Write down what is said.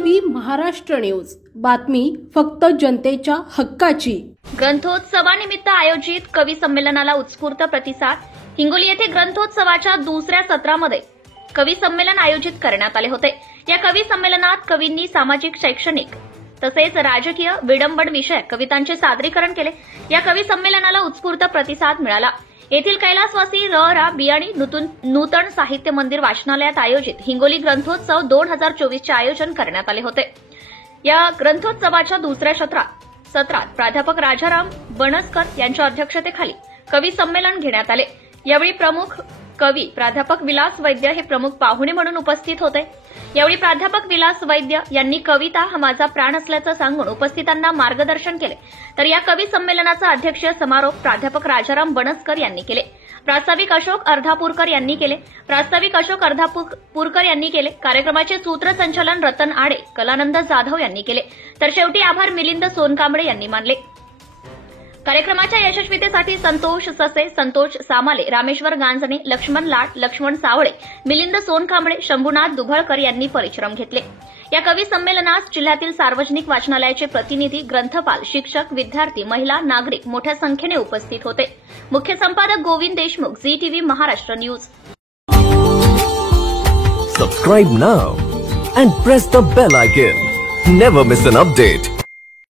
TV Maharashtra news, बातमी फक्त जनतेच्या हक्काची। ग्रंथोत्सवानिमित्त आयोजित कवी संमेलनाला उत्स्फूर्त प्रतिसाद। हिंगोली येथे ग्रंथोत्सवाच्या दुसऱ्या सत्रामध्ये कवी संमेलन आयोजित करण्यात आले होते। या कवी संमेलनात कवींनी सामाजिक, शैक्षणिक तसेच राजकीय विडंबन विषयक कवितांचे सादरीकरण केले। या कवी संमेलनाला उत्स्फूर्त प्रतिसाद मिळाला। येथील कैलासवासी रा बियाणी नूतन साहित्य मंदिर वाचनालयात आयोजित हिंगोली ग्रंथोत्सव 2024 चे आयोजन करण्यात आले होते। या ग्रंथोत्सवाच्या दुसऱ्या सत्रात प्राध्यापक राजाराम बनसकर यांच्या अध्यक्षतेखाली कवी संमेलन घेण्यात आले। यावेळी प्रमुख कवी प्राध्यापक विलास वैद्य हे प्रमुख पाहुणे म्हणून उपस्थित होते। यावेळी प्राध्यापक विलास वैद्य यांनी कविता हा माझा प्राण असल्याचं सांगून उपस्थितांना मार्गदर्शन केले। तर या कवी संमेलनाचा अध्यक्ष समारोप प्राध्यापक राजाराम बनसकर यांनी केले। प्रास्ताविक अशोक अर्धापूरकर यांनी केले। कार्यक्रमाचे सूत्रसंचालन रतन आडे, कलानंद जाधव यांनी केले। तर शेवटी आभार मिलिंद सोनकांबळे यांनी मानले। कार्यक्रमाच्या यशस्वीतेसाठी संतोष ससे, संतोष सामाले, रामेश्वर गांजणे, लक्ष्मण लाट, लक्ष्मण सावळे, मिलिंद सोनकांबळे, शंभूनाथ दुभळकर यांनी परिश्रम घेतले। या कवी संमेलनास जिल्ह्यातील सार्वजनिक वाचनालयाचे प्रतिनिधी, ग्रंथपाल, शिक्षक, विद्यार्थी, महिला, नागरिक मोठ्या संख्येने उपस्थित होते। मुख्य संपादक Govind Deshmukh, Zee TV Maharashtra news. Subscribe now and press the bell icon. Never miss an update.